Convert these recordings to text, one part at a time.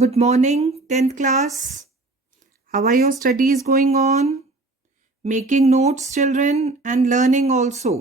Good morning, 10th class. How are your studies going on? Making notes, children, and learning also.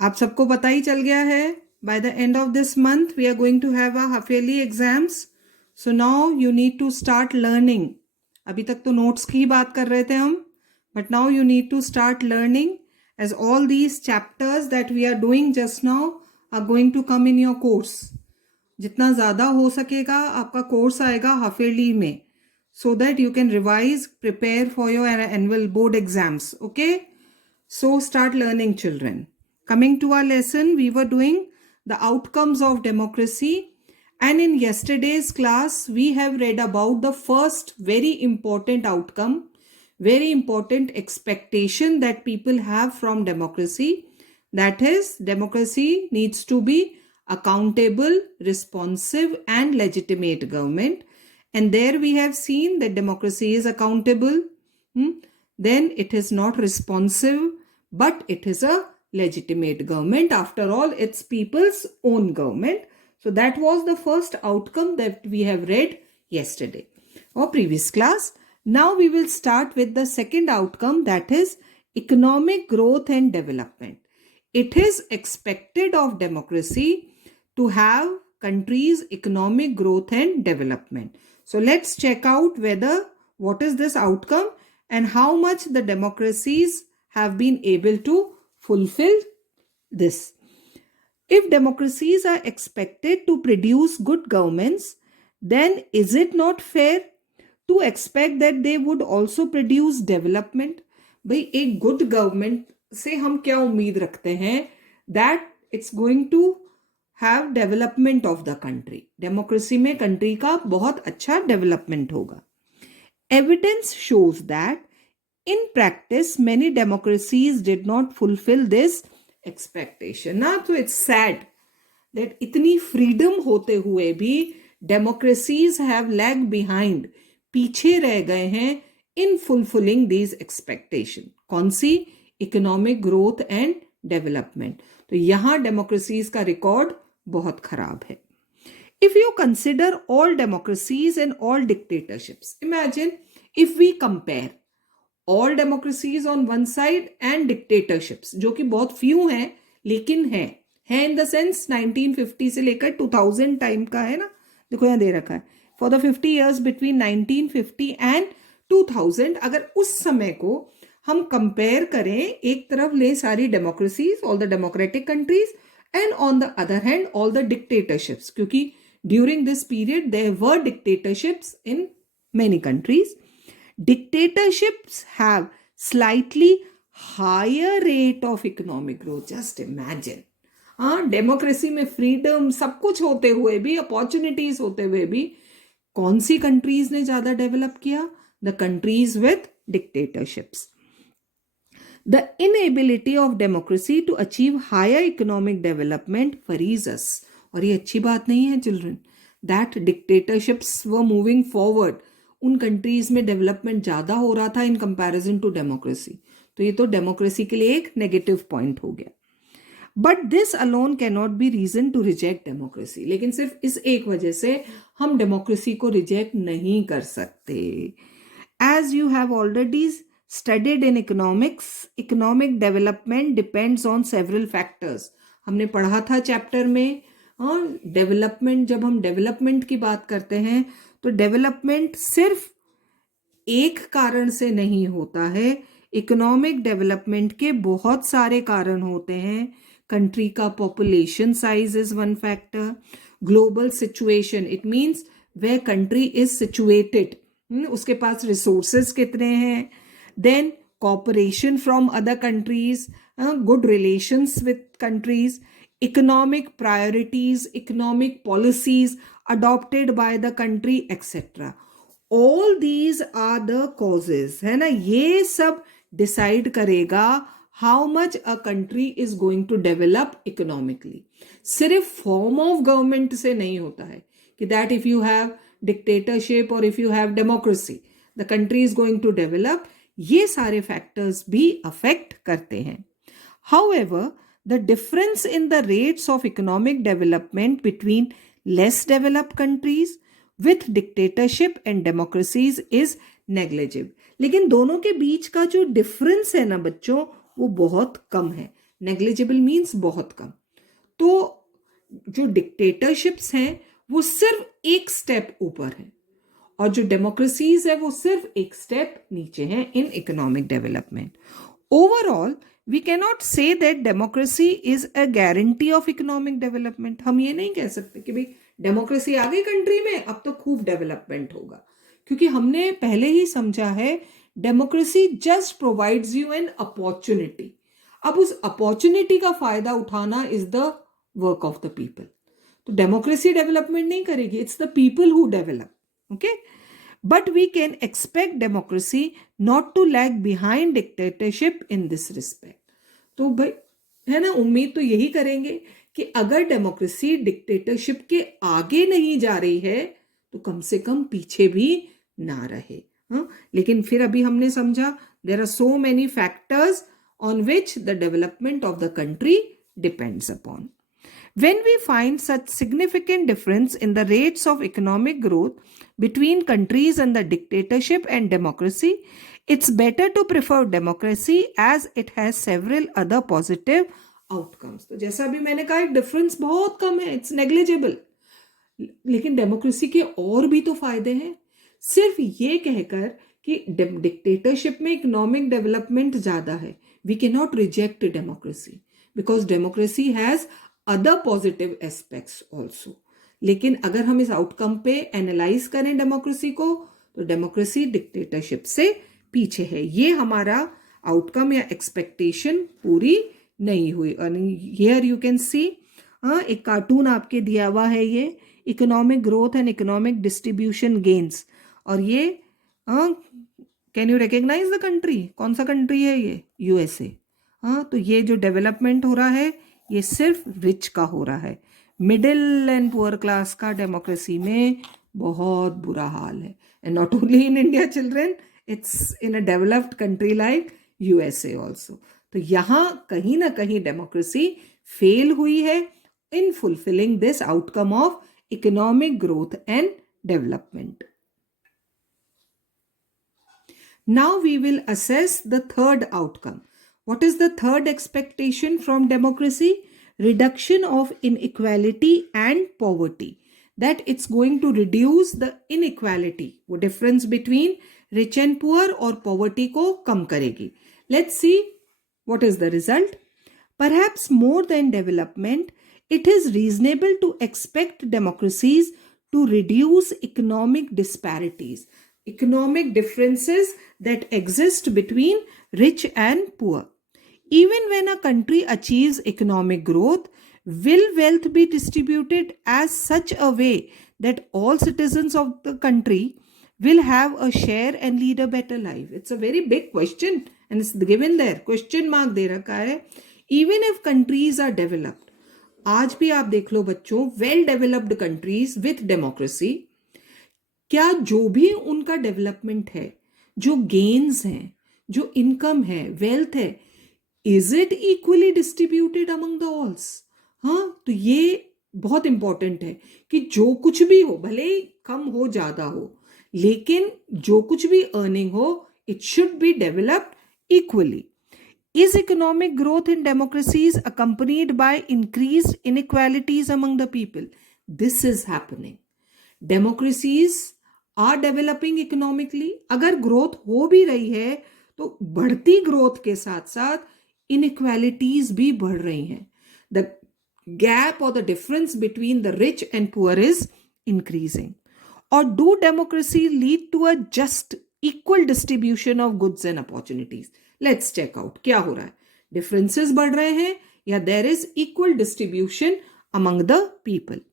आप सबको पता ही चल गया है. By the end of this month, we are going to have our half-yearly exams. So now you need to start learning. अभी तक तो notes की ही बात कर रहे थे हम. But now you need to start learning as all these chapters that we are doing just now are going to come in your course. जितना ज़्यादा हो सकेगा आपका कोर्स आएगा हाफ ईयरली में, so that you can revise, prepare for your annual board exams. Okay, so start learning, children. Coming to our lesson, we were doing the outcomes of democracy, and in yesterday's class we have read about the first very important outcome, very important expectation that people have from democracy. That is, democracy needs to be accountable, responsive, and legitimate government. And there we have seen that democracy is accountable, then it is not responsive, but it is a legitimate government. After all, it's people's own government. So that was the first outcome that we have read yesterday or previous class. Now we will start with the second outcome, that is economic growth and development. It is expected of democracy to have countries' economic growth and development. So let's check out what is this outcome and how much the democracies have been able to fulfill this. If democracies are expected to produce good governments, then is it not fair to expect that they would also produce development? भाई एक good government से हम क्या उम्मीद रखते हैं? That it's going to have development of the country. Democracy में country का बहुत अच्छा development होगा. Evidence shows that in practice many democracies did not fulfill this expectation. ना तो it's sad that इतनी freedom होते हुए भी democracies have lagged behind, पीछे रह गए हैं in fulfilling these expectation. कौन सी? Economic growth and development. तो यहाँ democracies का record बहुत खराब है. If you consider all democracies and all dictatorships, imagine if we compare all democracies on one side and dictatorships, जो कि बहुत few हैं लेकिन हैं in the sense 1950 से लेकर 2000 टाइम का है ना, देखो यहाँ दे रखा है for the 50 years between 1950 and 2000. अगर उस समय को हम कंपेयर करें, एक तरफ ले सारी democracies, all the democratic countries, and on the other hand all the dictatorships, क्योंकि during this period there were dictatorships in many countries. Dictatorships have slightly higher rate of economic growth. Just imagine, democracy में freedom सब कुछ होते हुए भी, opportunities होते हुए भी, कौन सी कंट्रीज ने ज्यादा डेवलप किया? The countries with dictatorships. The inability of democracy to achieve higher economic development worries us. और ये अच्छी बात नहीं है children, that dictatorships were moving forward. उन कंट्रीज में डेवलपमेंट ज़्यादा हो रहा था in comparison to democracy. तो ये तो डेमोक्रेसी के लिए एक नेगेटिव पॉइंट हो गया. But this alone cannot be reason to reject democracy. लेकिन सिर्फ इस एक वजह से हम डेमोक्रेसी को रिजेक्ट नहीं कर सकते. As you have already studied in economics, economic development depends on several factors. हमने पढ़ा था चैप्टर में. और डेवलपमेंट, जब हम डेवलपमेंट की बात करते हैं तो डेवलपमेंट सिर्फ एक कारण से नहीं होता है. इकोनॉमिक डेवलपमेंट के बहुत सारे कारण होते हैं. कंट्री का population size is one factor. Global situation, it means where country is situated, उसके पास रिसोर्सेज कितने हैं. Then cooperation from other countries, good relations with countries, economic priorities, economic policies adopted by the country, etc. All these are the causes, है ना. ये सब decide करेगा how much a country is going to develop economically. सिर्फ form of government से नहीं होता है कि that if you have dictatorship or if you have democracy, the country is going to develop. ये सारे फैक्टर्स भी अफेक्ट करते हैं. However, the difference in the rates of economic development between less developed countries with dictatorship and democracies is negligible. लेकिन दोनों के बीच का जो डिफरेंस है ना बच्चों, वो बहुत कम है. नेग्लिजिबल मीन्स बहुत कम. तो जो डिक्टेटरशिप्स हैं वो सिर्फ एक स्टेप ऊपर है और जो डेमोक्रेसीज है वो सिर्फ एक स्टेप नीचे हैं in economic development. Overall we cannot say that democracy is a guarantee of economic development. हम ये नहीं कह सकते कि भाई डेमोक्रेसी आ गई कंट्री में अब तो खूब डेवलपमेंट होगा, क्योंकि हमने पहले ही समझा है democracy just provides you an opportunity. अब उस अपॉर्चुनिटी का फायदा उठाना is the work of the people. तो डेमोक्रेसी डेवलपमेंट नहीं करेगी, it's the people who develop. Okay, but we can expect democracy not to lag behind dictatorship in this respect. तो भाई है ना, उम्मीद तो यही करेंगे कि अगर डेमोक्रेसी डिक्टेटरशिप के आगे नहीं जा रही है तो कम से कम पीछे भी ना रहे. हाँ, लेकिन फिर अभी हमने समझा there are so many factors on which the development of the country depends upon. When we find such significant difference in the rates of economic growth between countries under dictatorship and democracy, it's better to prefer democracy as it has several other positive outcomes. तो जैसा अभी मैंने कहा difference बहुत कम है, it's negligible, लेकिन democracy के और भी तो फायदे हैं. सिर्फ ये कहकर कि डिक्टेटरशिप में इकोनॉमिक डेवलपमेंट ज्यादा है, we cannot reject democracy because democracy has other positive aspects also. लेकिन अगर हम इस आउटकम पे एनालाइज करें डेमोक्रेसी को, तो डेमोक्रेसी डिक्टेटरशिप से पीछे है. ये हमारा आउटकम या एक्सपेक्टेशन पूरी नहीं हुई. और हियर यू कैन सी, एक कार्टून आपके दिया हुआ है, ये economic growth and economic distribution gains. और ये can you recognise the country, कौन सा कंट्री है ये? यूएसए. हाँ, तो ये जो डेवलपमेंट हो रहा है ये सिर्फ रिच का हो रहा है. मिडिल एंड पुअर क्लास का डेमोक्रेसी में बहुत बुरा हाल है. And not only in India children, it's in a developed country like USA also. तो यहाँ कहीं ना कहीं डेमोक्रेसी फेल हुई है in fulfilling this outcome of economic growth and development. Now we will assess the third outcome. What is the third expectation from democracy? Reduction of inequality and poverty. That it's going to reduce the inequality. वो difference between rich and poor और poverty को कम करेगी. Let's see what is the result. Perhaps more than development, it is reasonable to expect democracies to reduce economic disparities. Economic differences that exist between rich and poor. Even when a country achieves economic growth, will wealth be distributed as such a way that all citizens of the country will have a share and lead a better life? It's a very big question and it's given there. Question mark दे रखा है. Even if countries are developed, आज भी आप देख लो बच्चों, well developed countries with democracy, क्या जो भी उनका डेवलपमेंट है, जो गेन्स हैं, जो इनकम है, वेल्थ है, is it equally distributed among the alls? हाँ, तो ये बहुत इंपॉर्टेंट है कि जो कुछ भी हो, भले ही कम हो ज्यादा हो, लेकिन जो कुछ भी अर्निंग हो, it should be developed equally. Is economic growth in democracies accompanied by increased inequalities among the people? This is happening. Democracies are developing economically. अगर ग्रोथ हो भी रही है तो बढ़ती ग्रोथ के साथ साथ inequalities भी बढ़ रही हैं. The gap or the difference between the rich and poor is increasing. Or do democracy lead to a just equal distribution of goods and opportunities? Let's check out क्या हो रहा है. Differences बढ़ रहे हैं या there is equal distribution among the people?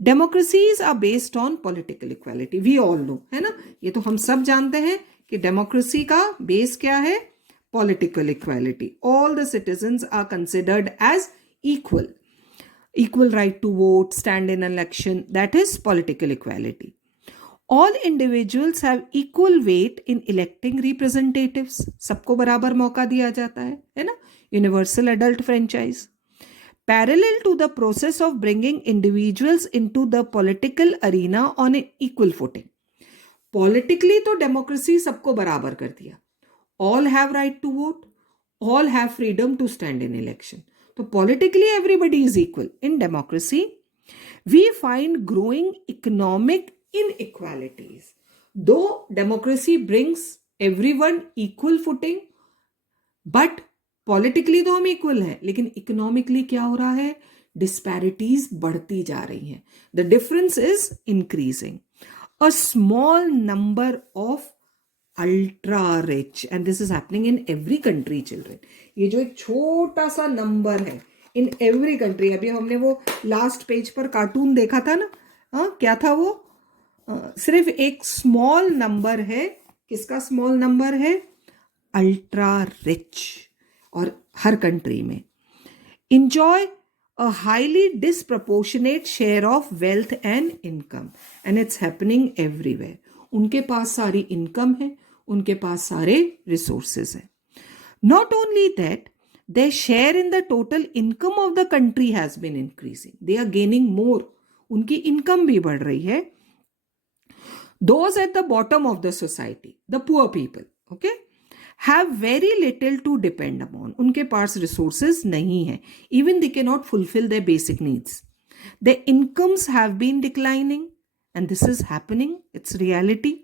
Democracies are based on political equality. We all know, है ना, ये तो हम सब जानते हैं कि डेमोक्रेसी का बेस क्या है? Political equality. All the citizens are considered as equal. Equal right to vote, stand in election, that is political equality. All individuals have equal weight in electing representatives. सबको बराबर मौका दिया जाता है ना? Universal adult franchise. parallel to the process of bringing individuals into the political arena on an equal footing. Politically तो democracy सबको बराबर कर दिया. All have right to vote. All have freedom to stand in election. So politically everybody is equal. In democracy, we find growing economic inequalities. Though democracy brings everyone equal footing, but politically तो हम equal हैं, लेकिन economically क्या हो रहा है? Disparities बढ़ती जा रही हैं. The difference is increasing. A small number of ultra rich, and this is happening in every country, children. ये जो एक छोटा सा नंबर है in every country. अभी हमने वो लास्ट पेज पर कार्टून देखा था ना, क्या था वो? सिर्फ एक स्मॉल नंबर है. किसका स्मॉल नंबर है? Ultra rich. और हर कंट्री में enjoy a highly disproportionate share of wealth and income, and it's happening everywhere. उनके पास सारी इनकम है, उनके पास सारे रिसोर्सेज हैं. Not only that, their share in the total income of the country has been increasing. They are gaining more. उनकी income भी बढ़ रही है. Those at the bottom of the society, the poor people, okay, have very little to depend upon. उनके पास resources नहीं है. Even they cannot fulfill their basic needs. Their incomes have been declining, and this is happening. It's reality.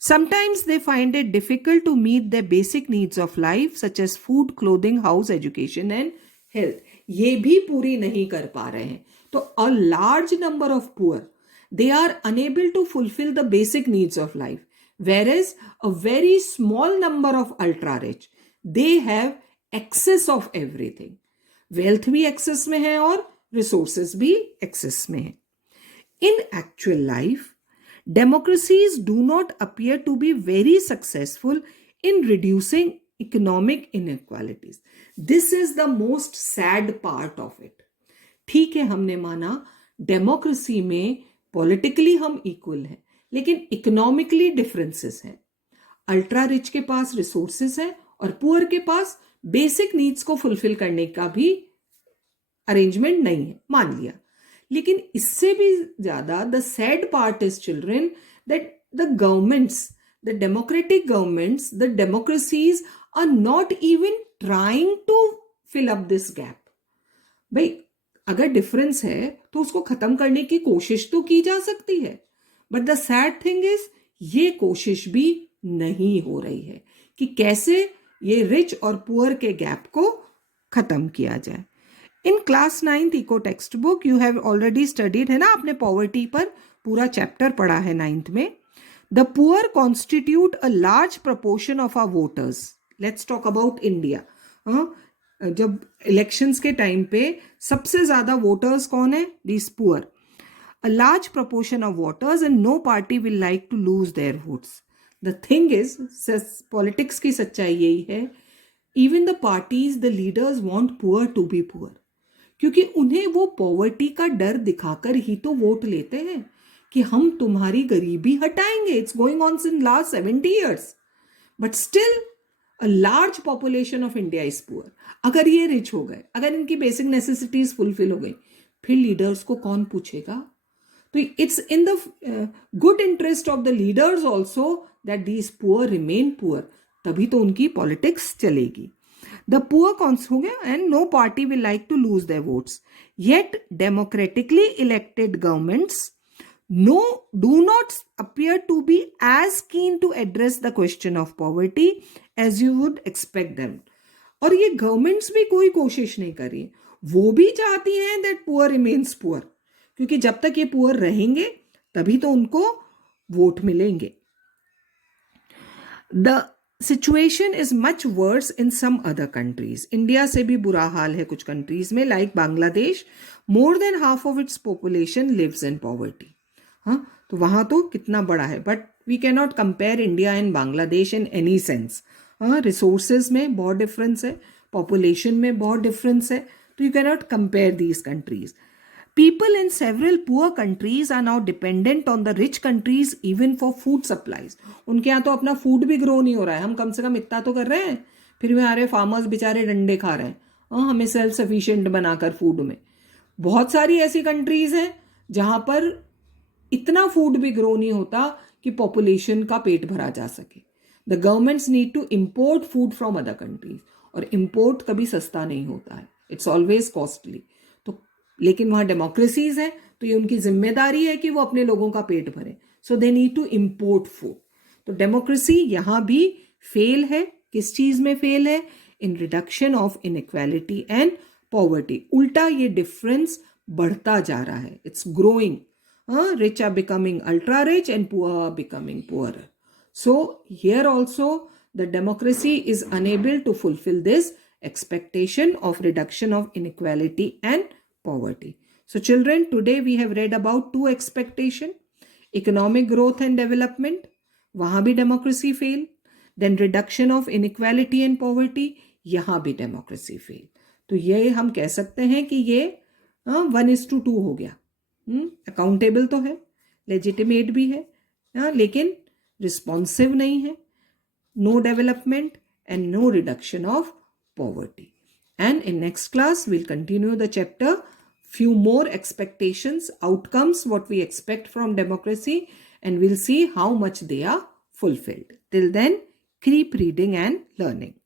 Sometimes they find it difficult to meet their basic needs of life, such as food, clothing, house, education, and health. ये भी पूरी नहीं कर पा रहे हैं. तो a large number of poor, they are unable to fulfill the basic needs of life. Whereas a very small number of ultra rich, they have excess of everything. Wealth भी excess में है और resources भी excess में है. In actual life, democracies do not appear to be very successful in reducing economic inequalities. This is the most sad part of it. ठीक है, हमने माना डेमोक्रेसी में पॉलिटिकली हम इक्वल हैं, लेकिन इकोनॉमिकली डिफरेंसेस हैं. अल्ट्रा रिच के पास रिसोर्सेस हैं और पुअर के पास बेसिक नीड्स को फुलफिल करने का भी अरेंजमेंट नहीं है, मान लिया. लेकिन इससे भी ज्यादा the sad part is children that the governments, the democratic governments, the democracies are not even trying to fill up this gap. भाई अगर डिफरेंस है तो उसको खत्म करने की कोशिश तो की जा सकती है, but the sad thing is ये कोशिश भी नहीं हो रही है कि कैसे ये रिच और पुअर के गैप को खत्म किया जाए. In class 9th eco textbook you have already studied, है ना, आपने पॉवर्टी पर पूरा चैप्टर पढ़ा है 9th में. The poor constitute a large proportion of our voters. Let's talk about India. जब इलेक्शंस के टाइम पे सबसे ज्यादा वोटर्स कौन है? These poor. A large proportion of voters, and no party will like to lose their votes. The thing is, politics की सच्चाई यही है, even the parties, the leaders want poor to be poor. क्योंकि उन्हें वो poverty का डर दिखाकर ही तो वोट लेते हैं कि हम तुम्हारी गरीबी हटाएंगे. It's going on since last 70 years. But still a large population of India is poor. अगर ये रिच हो गए, अगर इनकी बेसिक नेसेसिटीज फुलफिल हो गई, फिर लीडर्स को कौन पूछेगा? तो it's in the good interest of the leaders also that these poor remain poor. तभी तो उनकी पॉलिटिक्स चलेगी. The poor हो गया, and no party will like to lose their votes. Yet democratically elected governments do not appear to be as keen to address the question of poverty as you would expect them. और ये governments भी कोई कोशिश नहीं कर रही. वो भी चाहती हैं that poor remains poor, क्योंकि जब तक ये पुअर रहेंगे तभी तो उनको वोट मिलेंगे. The situation is much worse in some other countries. India से भी बुरा हाल है कुछ कंट्रीज में, like Bangladesh. More than half of its population lives in poverty. हाँ, तो वहां तो कितना बड़ा है, but we can not compare India and Bangladesh in any sense. हाँ, रिसोर्सेज में बहुत डिफरेंस है, पॉपुलेशन में बहुत डिफरेंस है, तो you can not compare these countries. People in several poor countries are now dependent on the rich countries even for food supplies. उनके यहाँ तो अपना फूड भी ग्रो नहीं हो रहा है. हम कम से कम इतना तो कर रहे हैं, फिर भी हमारे फार्मर्स बेचारे डंडे खा रहे हैं. हमें सेल्फ सफिशिएंट बनाकर फूड में। बहुत सारी ऐसी कंट्रीज हैं जहां पर इतना फूड भी ग्रो नहीं होता कि पॉपुलेशन का पेट भरा जा सके। The governments need to import food from other countries, और इम्पोर्ट कभी सस्ता नहीं होता है, इट्स ऑलवेज कॉस्टली। तो लेकिन वहाँ डेमोक्रेसीज है तो ये उनकी जिम्मेदारी है कि वो अपने लोगों का पेट भरे, so they need to import food. तो डेमोक्रेसी यहाँ भी फेल है। किस चीज में फेल है? In reduction of inequality and poverty. उल्टा ये डिफरेंस बढ़ता जा रहा है, it's growing. Rich are becoming ultra rich and poor are becoming poorer. So here also the democracy is unable to fulfill this expectation of reduction of inequality and poverty. So children, today we have read about two expectation: economic growth and development, वहाँ भी democracy fail. Then reduction of inequality and poverty, यहाँ भी democracy fail. तो ये हम कह सकते हैं कि ये 1:2 हो गया। अकाउंटेबल तो है, लेजिटिमेट भी है, लेकिन रिस्पॉन्सिव नहीं है। No development and no reduction of poverty. And in next class we'll continue the chapter, few more expectations, outcomes, what we expect from democracy, and we'll see how much they are fulfilled. Till then, keep reading and learning.